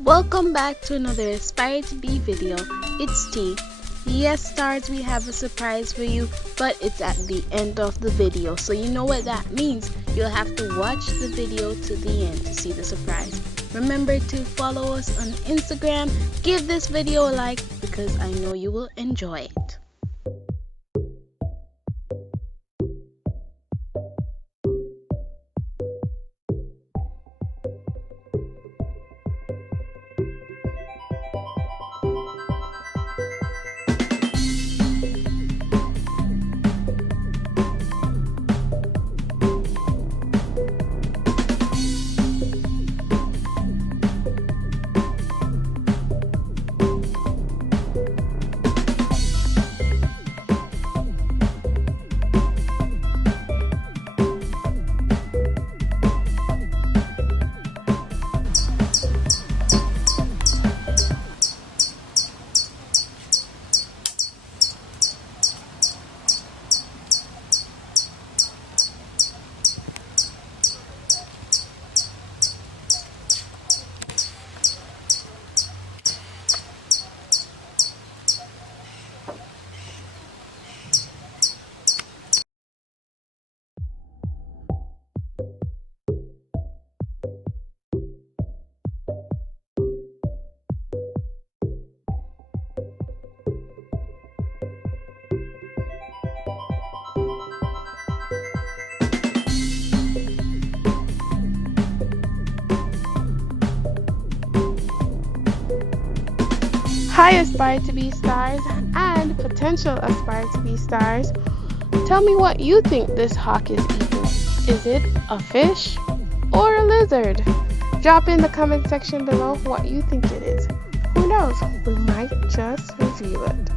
Welcome back to another Aspire to Be video. It's T. Yes, stars, we have a surprise for you, but it's at the end of the video. So you know what that means. You'll have to watch the video to the end to see the surprise. Remember to follow us on Instagram. Give this video a like because I know you will enjoy it. Hi, Aspire to Be stars and potential Aspire to Be stars. Tell me what you think this hawk is eating. Is it a fish or a lizard? Drop in the comment section below what you think it is. Who knows? We might just reveal it.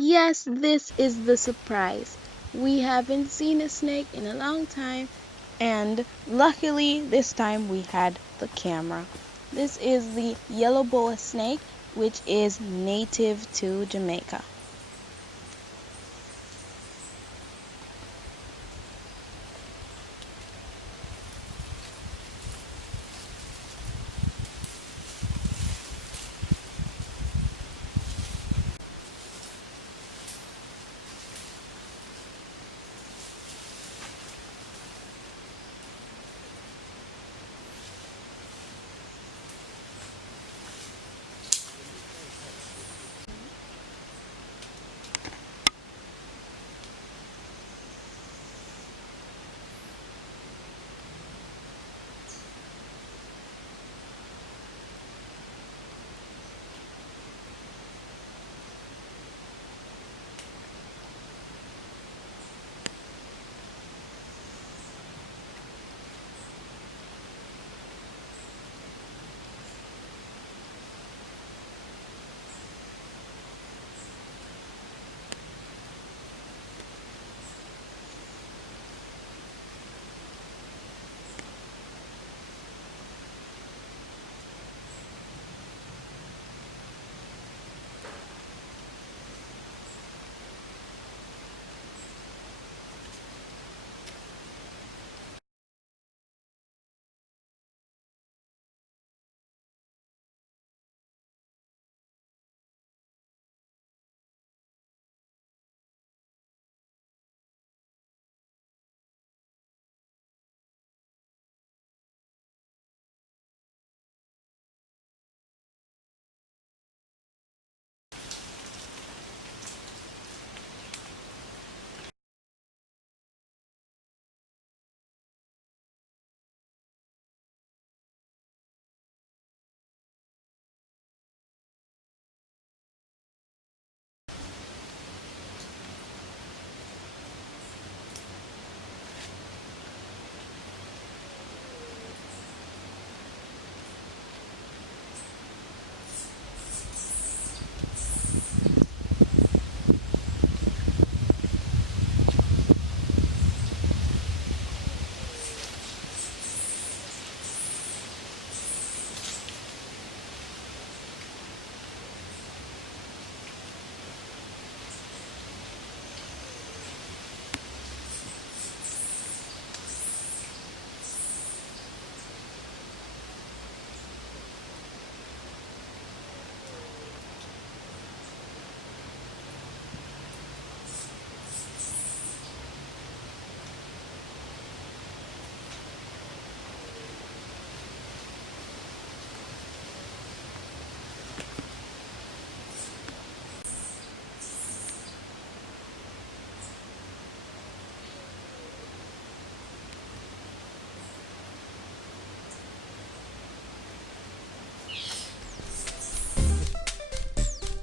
Yes, this is the surprise. We haven't seen a snake in a long time, and luckily this time we had the camera. This is the yellow boa snake, which is native to Jamaica.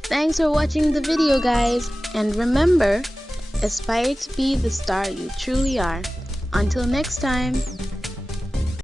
Thanks for watching the video, guys, and remember, aspire to be the star you truly are. Until next time.